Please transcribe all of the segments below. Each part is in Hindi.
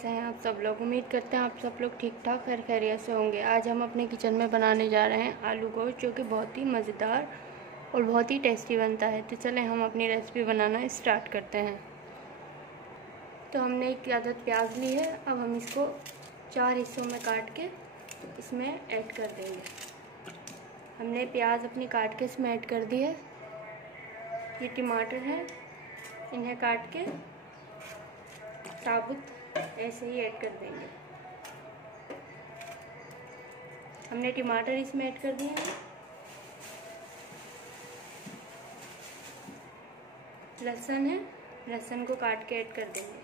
कैसे हैं आप सब लोग। उम्मीद करते हैं आप सब लोग ठीक ठाक खैर खैरियत से होंगे। आज हम अपने किचन में बनाने जा रहे हैं आलू गोश्त, जो कि बहुत ही मज़ेदार और बहुत ही टेस्टी बनता है। तो चलें हम अपनी रेसिपी बनाना स्टार्ट करते हैं। तो हमने एक आदत प्याज ली है। अब हम इसको 4 हिस्सों में काट के इसमें ऐड कर देंगे। हमने प्याज अपनी काट के इसमें ऐड कर दी है। ये टमाटर है, इन्हें काट के साबुत ऐसे ही ऐड कर देंगे। हमने टमाटर इसमें ऐड कर दिए हैं। लहसुन है, लहसुन को काट के ऐड कर देंगे।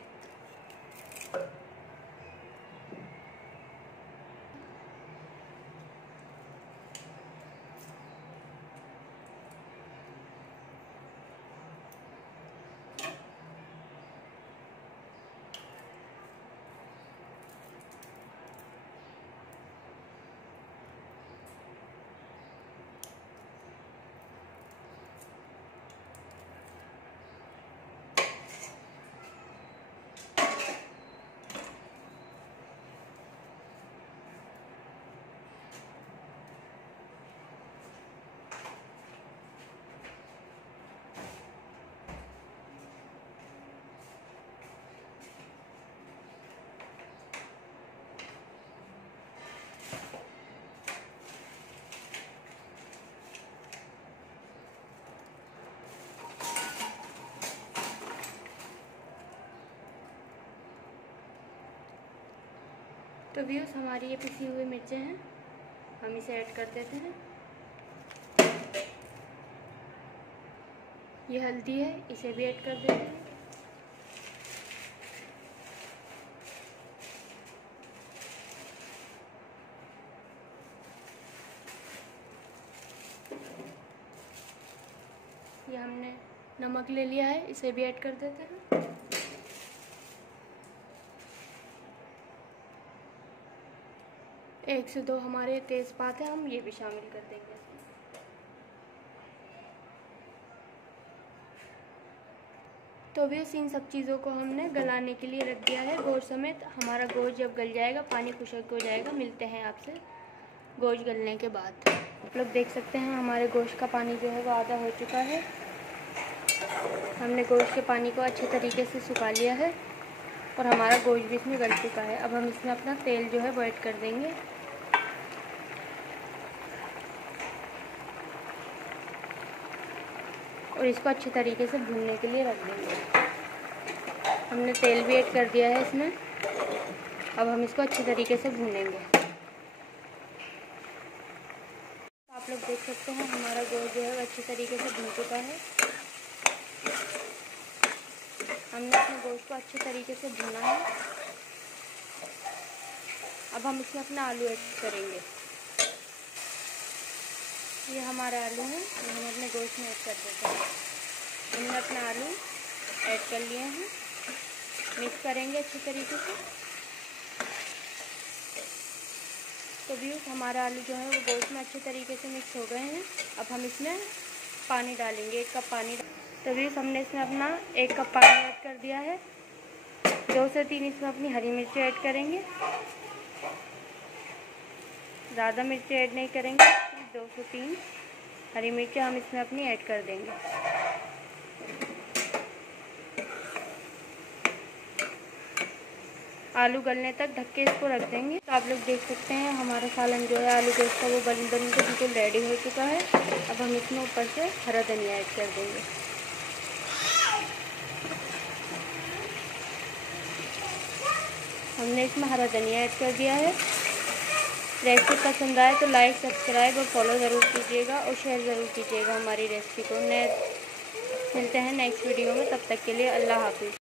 तो व्यूअर्स, हमारी ये पिसी हुई मिर्चें हैं, हम इसे ऐड कर देते हैं। ये हल्दी है, इसे भी ऐड कर देते हैं। ये हमने नमक ले लिया है, इसे भी ऐड कर देते हैं। 1 से 2 हमारे तेज़पात हैं, हम ये भी शामिल कर देंगे। तो भी इन सब चीज़ों को हमने गलाने के लिए रख दिया है गोश्त समेत। हमारा गोश्त जब गल जाएगा, पानी खुश्क हो जाएगा। मिलते हैं आपसे गोश्त गलने के बाद। आप लोग देख सकते हैं हमारे गोश्त का पानी जो है वो आधा हो चुका है। हमने गोश्त के पानी को अच्छे तरीके से सुखा लिया है और हमारा गोश्त भी इसमें गल चुका है। अब हम इसमें अपना तेल जो है वो ऐड कर देंगे। और इसको अच्छे तरीके से भूनने के लिए रख देंगे। हमने तेल भी ऐड कर दिया है इसमें। अब हम इसको अच्छे तरीके से भूनेंगे। आप लोग देख सकते हैं हमारा गोश्त जो है वो अच्छे तरीके से भून चुका है। हमने अपने गोश्त को अच्छे तरीके से भुना है। अब हम इसमें अपना आलू ऐड करेंगे। ये हमारा आलू है, ये हम अपने गोश्त में ऐड कर देते हैं। हमने अपना आलू ऐड कर लिए हैं। मिक्स करेंगे अच्छे तरीके से। तो व्यूअर्स, हमारा आलू जो है वो गोश्त में अच्छे तरीके से मिक्स हो गए हैं। अब हम इसमें पानी डालेंगे, 1 कप पानी। तो व्यूअर्स, हमने इसमें अपना 1 कप पानी ऐड कर दिया है। 2 से 3 इसमें अपनी हरी मिर्ची ऐड करेंगे। ज़्यादा मिर्ची ऐड नहीं करेंगे, 2 से 3 हरी मिर्ची हम इसमें अपनी ऐड कर देंगे। आलू गलने तक ढक के इसको रख देंगे। तो आप लोग देख सकते हैं हमारा सालन जो है आलू गोश्त का वो बन के बिल्कुल रेडी हो चुका है। अब हम इसमें ऊपर से हरा धनिया ऐड कर देंगे। हमने इसमें हरा धनिया ऐड कर दिया है। रेसिपी पसंद आए तो लाइक, सब्सक्राइब और फॉलो ज़रूर कीजिएगा और शेयर ज़रूर कीजिएगा हमारी रेसिपी को। मिलते हैं नेक्स्ट वीडियो में, तब तक के लिए अल्लाह हाफिज़।